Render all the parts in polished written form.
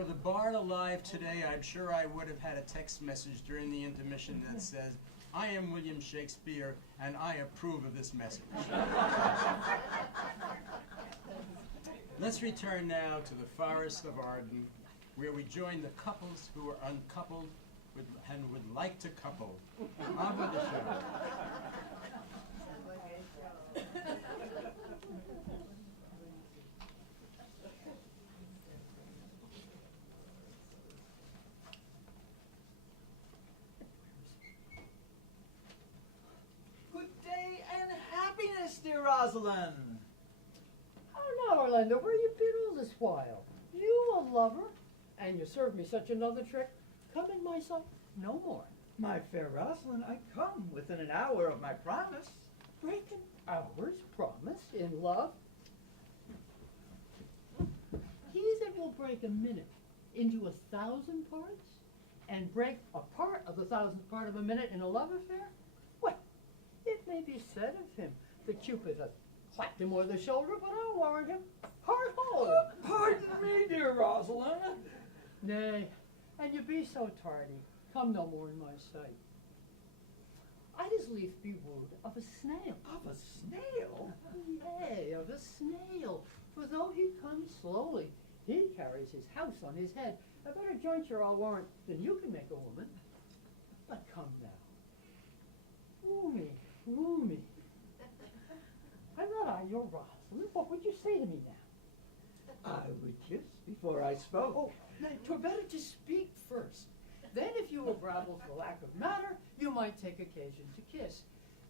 Were the bard alive today, I'm sure I would have had a text message during the intermission that says, "I am William Shakespeare, and I approve of this message." Let's return now to the Forest of Arden, where we join the couples who are uncoupled and would like to couple. On with the show. Good day and happiness, dear Rosalind. Oh, now, Orlando, where you been all this while? You a lover, and you served me such another trick. Come in my sight no more. My fair Rosalind, I come within an hour of my promise. Break an hour's promise in love. He that will break a minute into 1,000 parts and break a part of the 1,000th part of a minute in a love affair? Well, it may be said of him that Cupid hath clapped him over the shoulder, but I'll warrant him hard hold. Pardon me, dear Rosalind. Nay, and you be so tardy, come no more in my sight. I'd as lief be wooed of a snail. Of a snail? Yea, of a snail, for though he comes slowly, he carries his house on his head. A better jointure, I'll warrant, than you can make a woman. But come now, woo me, woo me. I'm not I your Rosalind. What would you say to me now? I would kiss before I spoke. Oh, nay, 'twere better to speak first. Then if you were brabble for lack of matter, you might take occasion to kiss.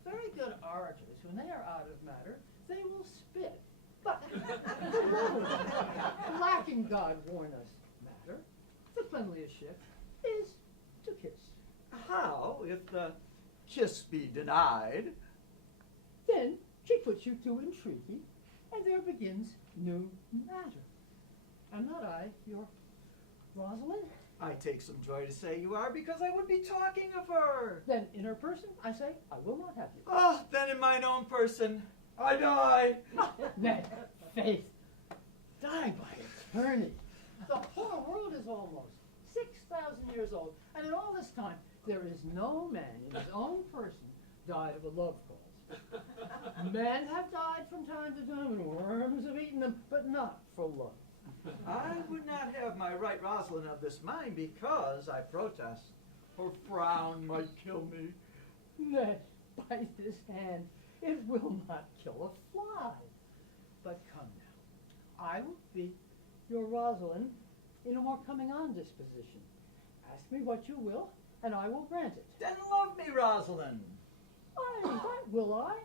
Very good orators, when they are out of matter, they will spit. But lacking God warn us matter, the cleanliest shift is to kiss. How if the kiss be denied? Then she puts you to entreaty, and there begins new matter. Am not I your Rosalind? I take some joy to say you are, because I would be talking of her. Then in her person, I say, I will not have you. Ah, then in mine own person, I die. Nay, faith, die by eternity. The whole world is almost 6,000 years old, and in all this time, there is no man in his own person died of a love cause. Men have died from time to time, and worms have eaten them, but not for love. I would not have my right Rosalind of this mind, because, I protest, her frown might kill me. Nay, by this hand, it will not kill a fly. But come now, I will be your Rosalind in a more coming on disposition. Ask me what you will, and I will grant it. Then love me, Rosalind. Aye, that will I,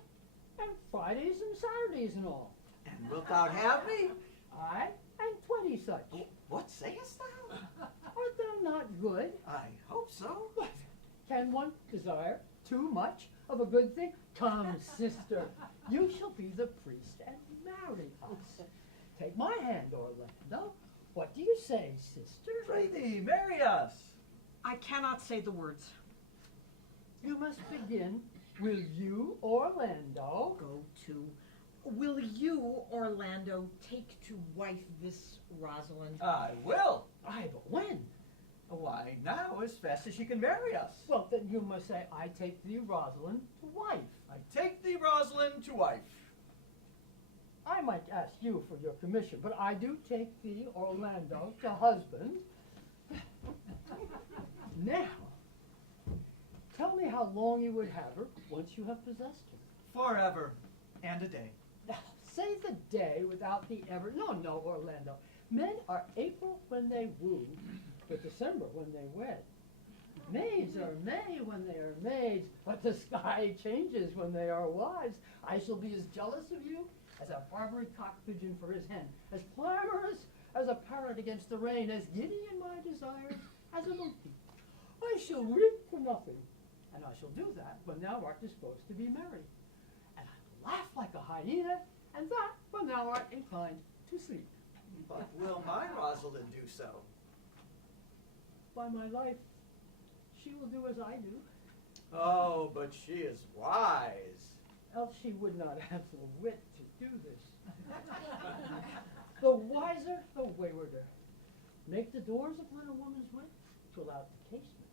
and Fridays and Saturdays and all. And wilt thou have me? Aye, and 20 such. What sayest thou? Art thou not good? I hope so. What? Can one desire too much of a good thing? Come, sister, you shall be the priest and marry us. Take my hand, Orlando. What do you say, sister? Pray thee, marry us. I cannot say the words. You must begin. Will you, Orlando? Go to. Will you, Orlando, take to wife this Rosalind? I will. Aye, but when? Why, now, as fast as she can marry us. Well, then you must say, I take thee, Rosalind, to wife. I take thee, Rosalind, to wife. I might ask you for your commission, but I do take thee, Orlando, to husband. Now, tell me how long you would have her once you have possessed her. Forever and a day. Now, say the day without the ever. No, no, Orlando. Men are April when they woo, but December when they wed. Maids are May when they are maids, but the sky changes when they are wives. I shall be as jealous of you as a Barbary cock pigeon for his hen, as clamorous as a parrot against the rain, as giddy in my desire as a monkey. I shall weep for nothing, and I shall do that when thou art disposed to be merry. And I will laugh like a hyena, and that when thou art inclined to sleep. But will my Rosalind do so? By my life, she will do as I do, Oh, but she is wise. else she would not have the wit to do this. The wiser, the waywarder. Make the doors upon a woman's wit, 'twill out the casement.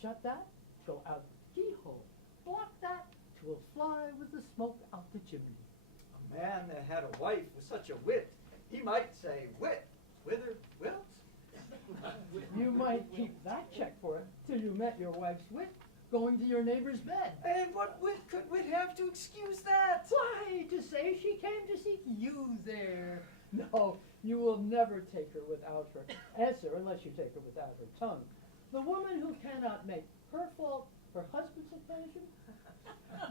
Shut that, go out the keyhole. Block that, 'twill fly with the smoke out the chimney. A man that had a wife with such a wit, he might say, wit, whither wilt? You might keep that check for it till you met your wife's wit going to your neighbor's bed. And what wit could wit have to excuse that? Why, to say she came to seek you there. No, you will never take her without her answer unless you take her without her tongue. The woman who cannot make her fault her husband's occasion,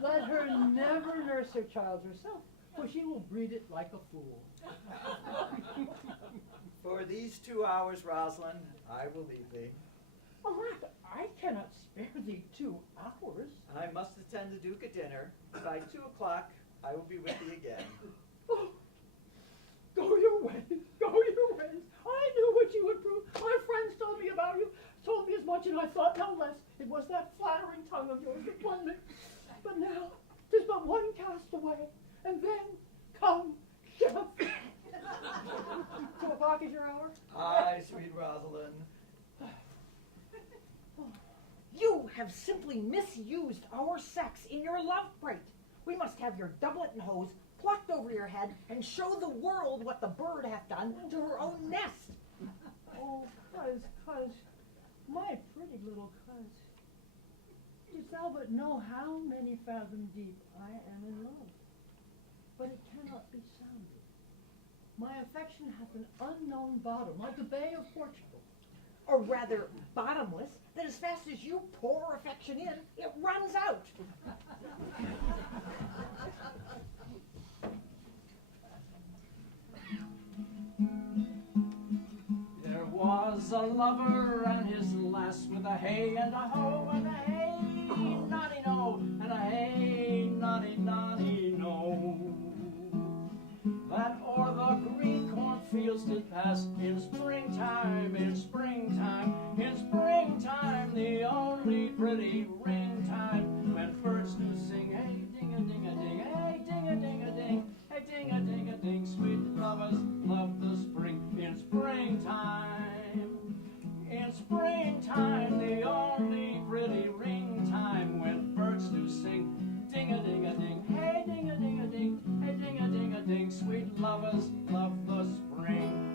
let her never nurse her child herself, for she will breed it like a fool. For these 2 hours, Rosalind, I will leave thee. Alack, I cannot spare thee 2 hours. I must attend the Duke at dinner. By 2 o'clock, I will be with thee again. Oh, go your ways, go your ways. I knew what you would prove. My friends told me about you, told me as much, and I thought no less. It was that flattering tongue of yours that won me. But now, 'tis but one cast away, and then come death. 2 o'clock is your hour? Aye, sweet Rosalind. You have simply misused our sex in your love prate. We must have your doublet and hose plucked over your head and show the world what the bird hath done to her own nest. Oh, cuz, my pretty little cuz, didst thou but know how many fathom deep I am in love, but it cannot be sounded. My affection hath an unknown bottom, like the Bay of Portugal. Or rather, bottomless, that as fast as you pour affection in, it runs out. There was a lover and his lass with a hey and a ho and a hey noddy no and a hey noddy noddy no. That o'er the green cornfields did pass in springtime, in springtime, in springtime, the only pretty ring time when birds do sing, hey ding a ding a ding, hey ding a ding a ding, hey ding a ding a ding, sweet lovers love the spring in springtime, in springtime, the only pretty ring time when birds do sing, ding a ding a ding, hey ding a ding a ding, hey ding a ding a ding, sweet lovers love the spring.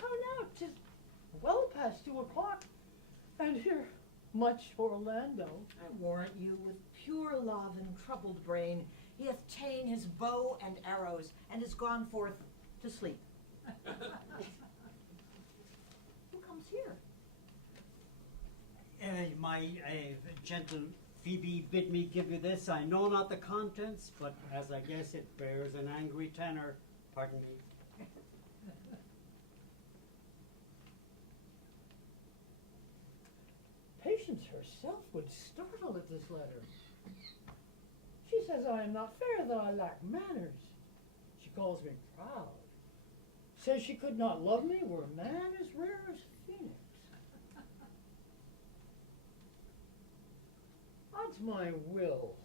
Oh no, 'tis well past 2 o'clock, and here much Orlando. I warrant you, with pure love and troubled brain, he hath ta'en his bow and arrows, and is gone forth to sleep. Who comes here? My gentle Phoebe bid me give you this. I know not the contents, but as I guess it bears an angry tenor, pardon me. Patience herself would startle at this letter. She says I am not fair, though I lack manners. She calls me proud. Says she could not love me were a man as rare as Phoenix. Odds my will.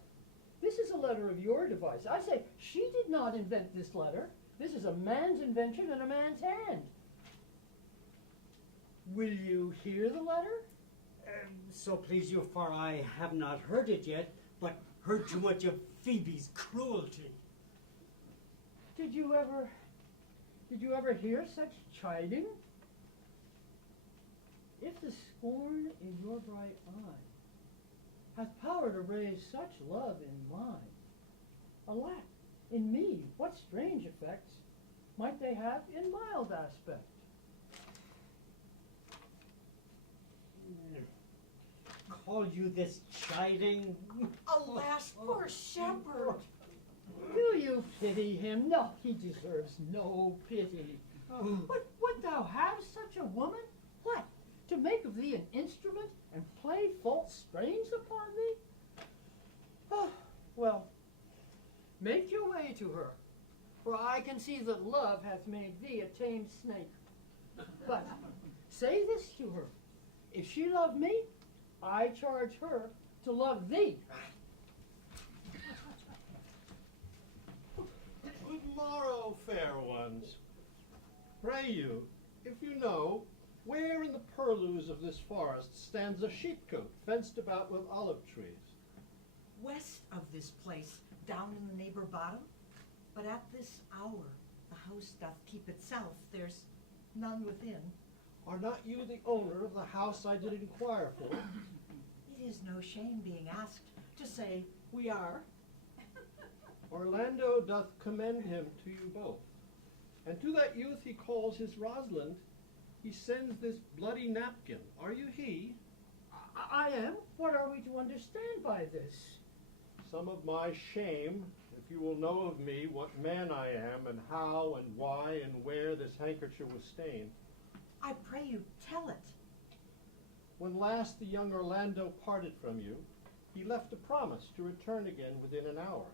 This is a letter of your device. I say, she did not invent this letter. This is a man's invention in a man's hand. Will you hear the letter? So please you, for I have not heard it yet, but heard too much of Phoebe's cruelty. Did you ever hear such chiding? If the scorn in your bright eye hath power to raise such love in mine, alack, in me what strange effects might they have in mild aspect? Call you this chiding? Alas, poor shepherd! Do you pity him? No, he deserves no pity. But would thou have such a woman? What? To make of thee an instrument and play false strains upon thee? Oh, well, make your way to her, for I can see that love hath made thee a tame snake. But say this to her, if she love me, I charge her to love thee. ones. Pray you, if you know, where in the purlieus of this forest stands a sheepcote fenced about with olive trees? West of this place, down in the neighbor bottom, but at this hour the house doth keep itself, there's none within. Are not you the owner of the house I did inquire for? It is no shame being asked to say we are. Orlando doth commend him to you both. And to that youth he calls his Rosalind, he sends this bloody napkin. Are you he? I am? What are we to understand by this? Some of my shame, if you will know of me what man I am, and how and why and where this handkerchief was stained. I pray you tell it. When last the young Orlando parted from you, he left a promise to return again within an hour.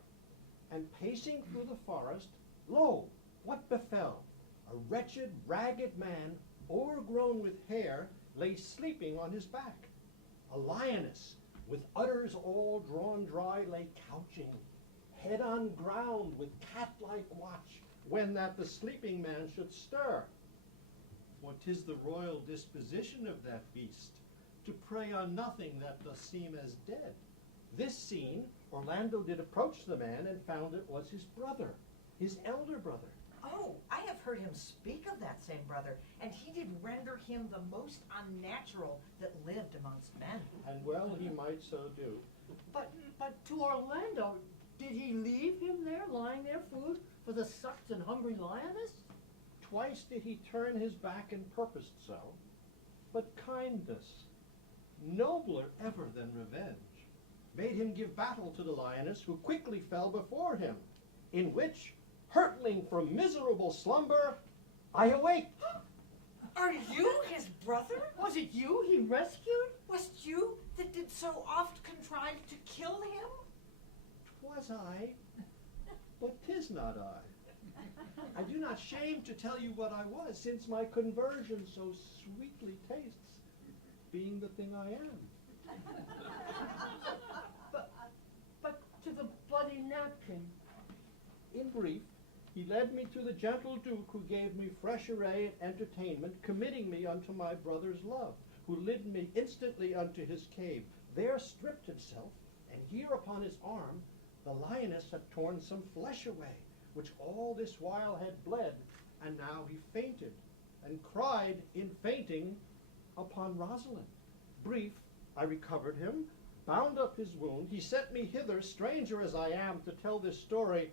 And pacing through the forest, lo, what befell? A wretched, ragged man, o'ergrown with hair, lay sleeping on his back. A lioness, with udders all drawn dry, lay couching, head on ground, with cat-like watch, when that the sleeping man should stir. For 'tis the royal disposition of that beast, to prey on nothing that doth seem as dead. This seen, Orlando did approach the man, and found it was his brother, his elder brother. Oh, I have heard him speak of that same brother, and he did render him the most unnatural that lived amongst men. And well he might so do. But to Orlando, did he leave him there, lying there, food for the sucked and hungry lioness? Twice did he turn his back and purposed so. But kindness, nobler ever than revenge, made him give battle to the lioness, who quickly fell before him, in which, hurtling from miserable slumber, I awake. Are you his brother? Was it you he rescued? Was't you that did so oft contrive to kill him? 'Twas I, but 'tis not I. I do not shame to tell you what I was, since my conversion so sweetly tastes, being the thing I am. But to the bloody napkin. In brief, he led me to the gentle Duke, who gave me fresh array and entertainment, committing me unto my brother's love, who led me instantly unto his cave. There stripped himself, and here upon his arm the lioness had torn some flesh away, which all this while had bled, and now he fainted, and cried in fainting upon Rosalind. Brief, I recovered him, bound up his wound. He sent me hither, stranger as I am, to tell this story,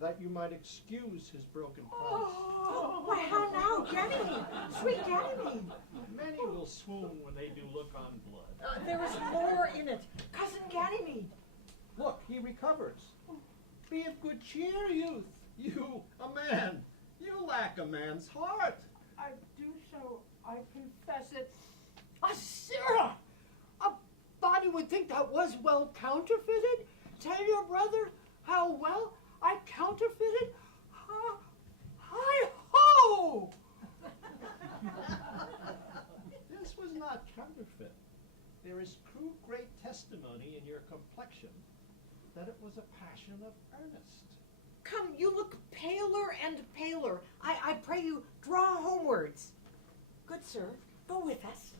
that you might excuse his broken promise. Oh, why, how now, Ganymede? Sweet Ganymede! Many will swoon when they do look on blood. There is more in it. Cousin Ganymede. Look, he recovers. Be of good cheer, youth. You, a man. You lack a man's heart. I do so, I confess it. Sarah! A body would think that was well counterfeited. Tell your brother how well I counterfeited. Hi-ho! This was not counterfeit. There is true great testimony in your complexion that it was a passion of earnest. Come, you look paler and paler. I pray you, draw homewards. Good sir, go with us.